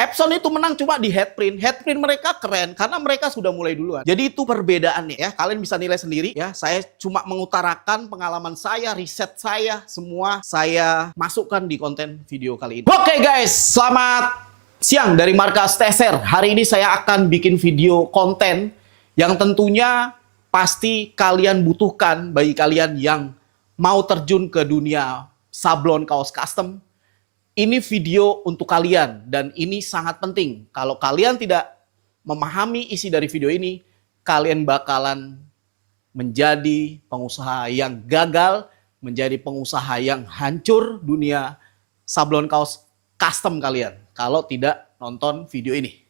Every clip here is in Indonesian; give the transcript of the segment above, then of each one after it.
Epson itu menang cuma di headprint. Headprint mereka keren karena mereka sudah mulai duluan. Jadi itu perbedaannya ya. Kalian bisa nilai sendiri ya. Saya cuma mengutarakan pengalaman saya, riset saya, semua saya masukkan di konten video kali ini. Oke guys, selamat siang dari Markas Teser. Hari ini saya akan bikin video konten yang tentunya pasti kalian butuhkan bagi kalian yang mau terjun ke dunia sablon kaos custom. Ini video untuk kalian dan ini sangat penting. Kalau kalian tidak memahami isi dari video ini, kalian bakalan menjadi pengusaha yang gagal, menjadi pengusaha yang hancur dunia sablon kaos custom kalian kalau tidak nonton video ini.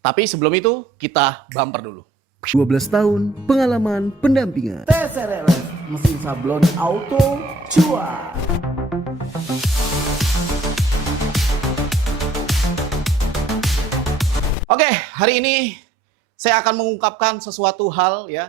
Tapi sebelum itu kita bumper dulu. 12 tahun pengalaman pendampingan. TSRLS, mesin sablon auto cuan. Oke, hari ini saya akan mengungkapkan sesuatu hal ya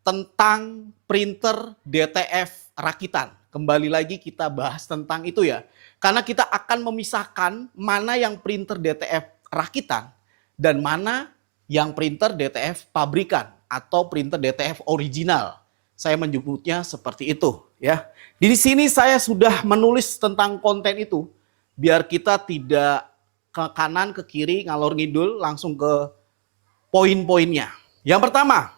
tentang printer DTF rakitan. Kembali lagi kita bahas tentang itu ya. Karena kita akan memisahkan mana yang printer DTF rakitan dan mana yang printer DTF pabrikan atau printer DTF original. Saya menyebutnya seperti itu ya. Di sini saya sudah menulis tentang konten itu biar kita tidak ke kanan, ke kiri, ngalor ngidul, langsung ke poin-poinnya. Yang pertama,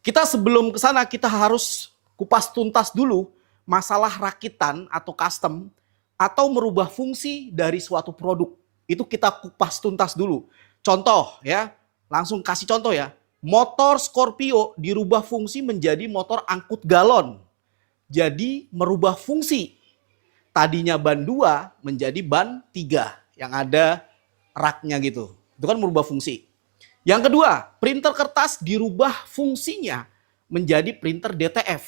kita sebelum ke sana kita harus kupas tuntas dulu masalah rakitan atau custom atau merubah fungsi dari suatu produk. Itu kita kupas tuntas dulu. Contoh ya, langsung kasih contoh ya. Motor Scorpio dirubah fungsi menjadi motor angkut galon. Jadi merubah fungsi. Tadinya ban 2 menjadi ban 3. Yang ada raknya gitu. Itu kan merubah fungsi. Yang kedua, printer kertas dirubah fungsinya menjadi printer DTF.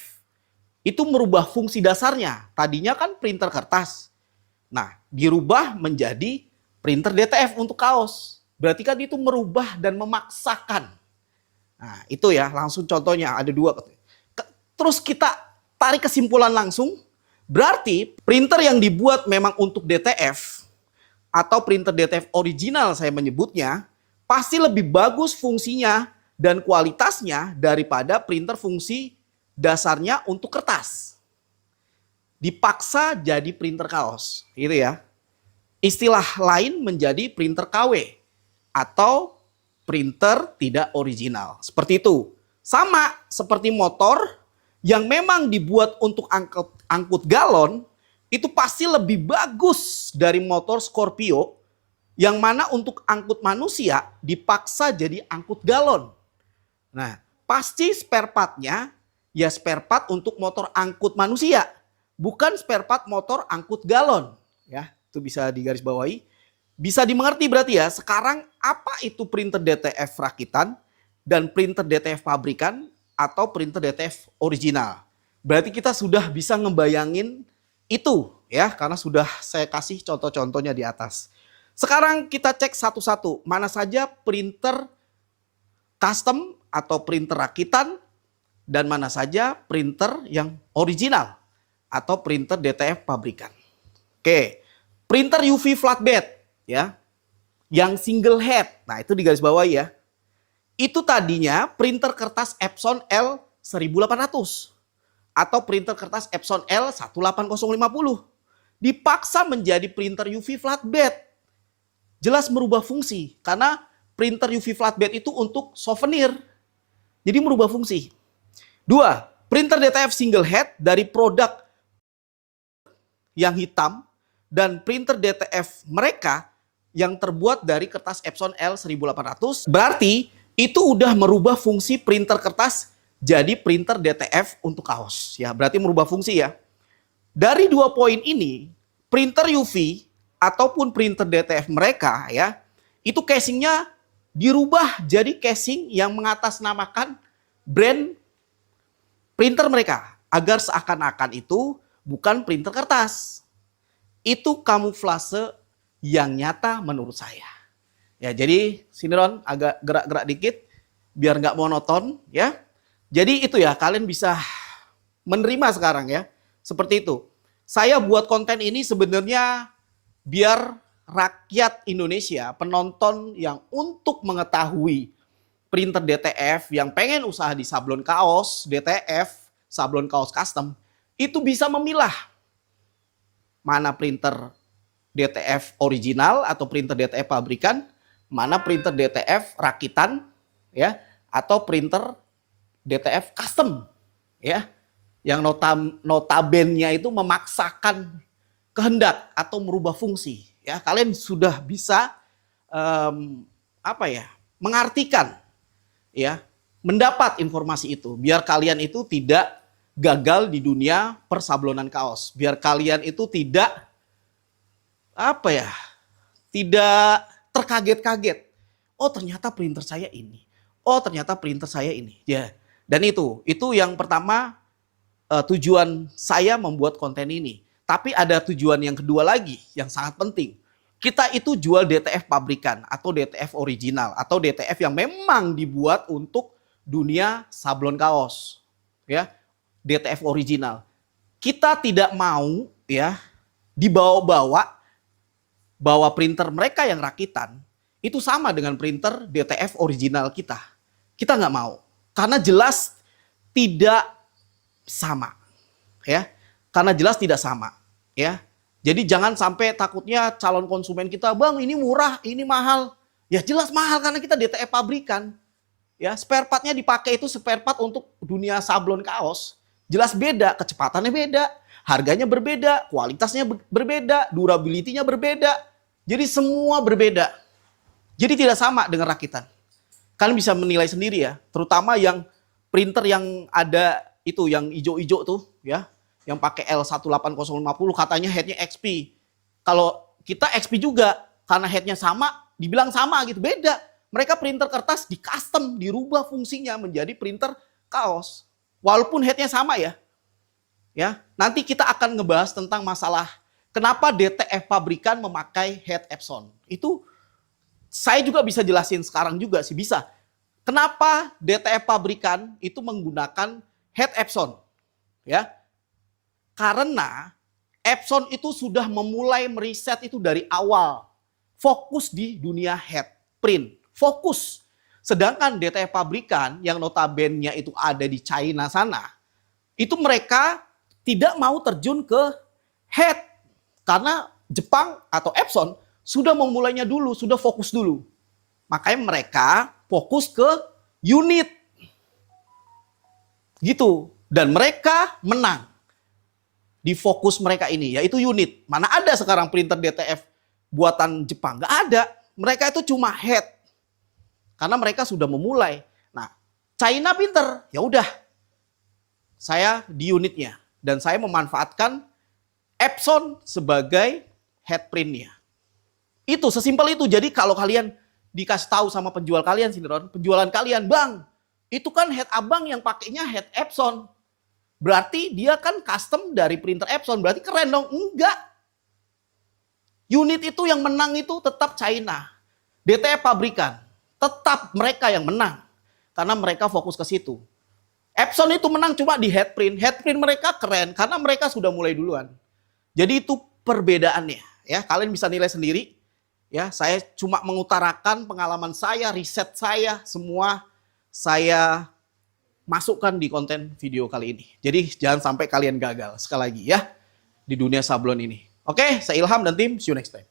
Itu merubah fungsi dasarnya. Tadinya kan printer kertas. Nah, dirubah menjadi printer DTF untuk kaos. Berarti kan itu merubah dan memaksakan. Nah, itu ya, langsung contohnya ada 2. Terus kita tarik kesimpulan langsung. Berarti printer yang dibuat memang untuk DTF atau printer DTF original saya menyebutnya, pasti lebih bagus fungsinya dan kualitasnya daripada printer fungsi dasarnya untuk kertas. Dipaksa jadi printer kaos, gitu ya. Istilah lain menjadi printer KW atau printer tidak original. Seperti itu. Sama seperti motor yang memang dibuat untuk angkut galon, itu pasti lebih bagus dari motor Scorpio yang mana untuk angkut manusia dipaksa jadi angkut galon. Nah, pasti spare partnya ya spare part untuk motor angkut manusia, bukan spare part motor angkut galon. Ya, itu bisa digarisbawahi. Bisa dimengerti berarti ya, sekarang apa itu printer DTF rakitan dan printer DTF pabrikan atau printer DTF original. Berarti kita sudah bisa ngebayangin itu ya, karena sudah saya kasih contoh-contohnya di atas. Sekarang kita cek satu-satu mana saja printer custom atau printer rakitan dan mana saja printer yang original atau printer DTF pabrikan. Oke, printer UV flatbed ya, yang single head. Nah, itu digarisbawahi ya. Itu tadinya printer kertas Epson L1800. Atau printer kertas Epson L18050. Dipaksa menjadi printer UV flatbed. Jelas merubah fungsi. Karena printer UV flatbed itu untuk souvenir. Jadi merubah fungsi. 2. Printer DTF single head dari produk yang hitam. Dan printer DTF mereka yang terbuat dari kertas Epson L1800. Berarti itu udah merubah fungsi printer kertas jadi printer DTF untuk kaos. Ya, berarti merubah fungsi ya. Dari 2 poin ini, printer UV ataupun printer DTF mereka ya, itu casingnya dirubah jadi casing yang mengatasnamakan brand printer mereka. Agar seakan-akan itu bukan printer kertas. Itu kamuflase yang nyata menurut saya. Ya, jadi sini Ron agak gerak-gerak dikit biar nggak monoton ya. Jadi itu ya, kalian bisa menerima sekarang ya. Seperti itu. Saya buat konten ini sebenarnya biar rakyat Indonesia, penonton yang untuk mengetahui printer DTF yang pengen usaha di sablon kaos DTF, sablon kaos custom, itu bisa memilah mana printer DTF original atau printer DTF pabrikan, mana printer DTF rakitan, ya, atau printer DTF custom, ya, yang notabene-nya itu memaksakan kehendak atau merubah fungsi. Ya, kalian sudah bisa mengartikan, ya, mendapat informasi itu, biar kalian itu tidak gagal di dunia persablonan kaos, biar kalian itu tidak tidak terkaget-kaget. Oh, ternyata printer saya ini. Oh, ternyata printer saya ini. Ya. Dan itu yang pertama tujuan saya membuat konten ini. Tapi ada tujuan yang kedua lagi yang sangat penting. Kita itu jual DTF pabrikan atau DTF original atau DTF yang memang dibuat untuk dunia sablon kaos. Ya. DTF original. Kita tidak mau, ya, dibawa-bawa bahwa printer mereka yang rakitan itu sama dengan printer DTF original kita. Kita nggak mau. Karena jelas tidak sama. Ya. Karena jelas tidak sama. Ya. Jadi jangan sampai takutnya calon konsumen kita, "Bang, ini murah, ini mahal." Ya jelas mahal karena kita DTF pabrikan. Ya, spare part-nya dipakai itu spare part untuk dunia sablon kaos. Jelas beda, kecepatannya beda, harganya berbeda, kualitasnya berbeda, durability-nya berbeda. Jadi semua berbeda. Jadi tidak sama dengan rakitan. Kalian bisa menilai sendiri ya, terutama yang printer yang ada itu yang ijo-ijo tuh ya, yang pakai L18050 katanya headnya XP. Kalau kita XP juga karena headnya sama, dibilang sama gitu, beda. Mereka printer kertas di custom, dirubah fungsinya menjadi printer kaos. Walaupun headnya sama ya. Ya, nanti kita akan ngebahas tentang masalah kenapa DTF pabrikan memakai head Epson. Itu saya juga bisa jelasin sekarang juga sih bisa. Kenapa DTF pabrikan itu menggunakan head Epson? Ya. Karena Epson itu sudah memulai meriset itu dari awal. Fokus di dunia head print. Fokus. Sedangkan DTF pabrikan yang notabene-nya itu ada di China sana, itu mereka tidak mau terjun ke head. Karena Jepang atau Epson sudah memulainya dulu, sudah fokus dulu. Makanya mereka fokus ke unit. Gitu. Dan mereka menang. Di fokus mereka ini, yaitu unit. Mana ada sekarang printer DTF buatan Jepang? Nggak ada. Mereka itu cuma head. Karena mereka sudah memulai. Nah, China pinter. Ya udah. Saya di unitnya. Dan saya memanfaatkan Epson sebagai head printnya. Itu sesimpel itu. Jadi kalau kalian dikasih tahu sama penjual kalian, sinetron, penjualan kalian, "Bang, itu kan head abang yang pakainya head Epson. Berarti dia kan custom dari printer Epson. Berarti keren dong." Enggak. Unit itu yang menang itu tetap China. DTF pabrikan. Tetap mereka yang menang. Karena mereka fokus ke situ. Epson itu menang cuma di head print. Head print mereka keren karena mereka sudah mulai duluan. Jadi itu perbedaannya. Ya, kalian bisa nilai sendiri. Ya, saya cuma mengutarakan pengalaman saya, riset saya, semua saya masukkan di konten video kali ini. Jadi jangan sampai kalian gagal sekali lagi ya di dunia sablon ini. Oke, saya Ilham dan tim, see you next time.